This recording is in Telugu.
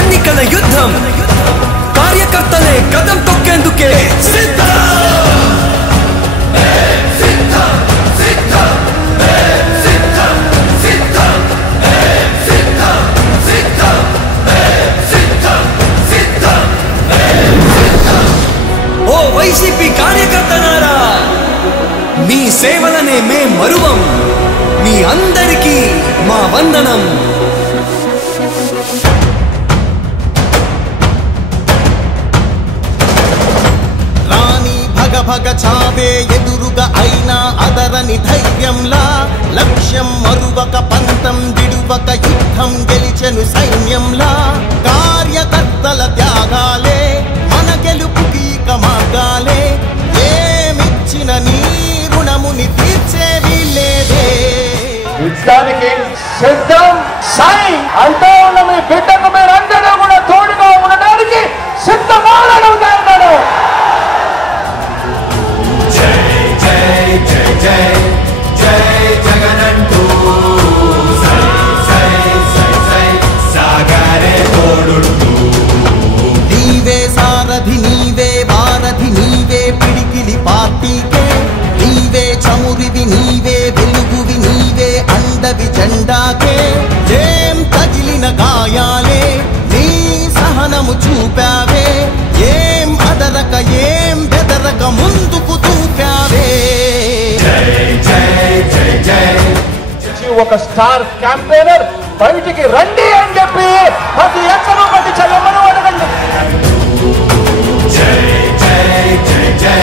ఎన్నికల యుద్ధం కార్యకర్తలే కదం తొక్కేందుకే ఓ వైసీపీ కార్యకర్తలారా, మీ సేవలనే మే మరువం. మీ అందరికీ మా వందనం. రాణి భగ భగ చావే ఎదురుగా అయినా అదరని ధైర్యంలా, లక్ష్యం మరువక పంతం విడువక యుద్ధం గెలిచెను సైన్యంలా. కార్యకర్తల త్యాగాలే మన గెలుపుకి మార్గాలే. ఏమిచ్చిన నీ రుణముని తీర్చేవి లేదే. యుద్ధానికి సిద్ధం సై అంటూ ఉన్న మీ బిడ్డకు మీరందరూ కూడా తోడుగా ఉండడానికి సిద్ధమాడవుతారు. జై జై జై జై జై జగనంటూ సై సై సై సై సాగరే తోడుంటూ. నీవే సారథి నీవే వారధి నీవే పిడికిలి పార్టీకే. నీవే చమురివి నీవే వెలుగువి నీవే అండవి జెండాకే. ఏం తగిలిన గాయాలే నీ సహనము చూపావే. ఏం అదరక ఏం బెదరక ముందుకు దూకావే. జై జై జై జై ఒక స్టార్ క్యాంపెయినర్ బయటికి రండి అని చెప్పి ప్రతి ఎక్కడో బట్టి చెల్లమని అడగండి. జై జై జై జై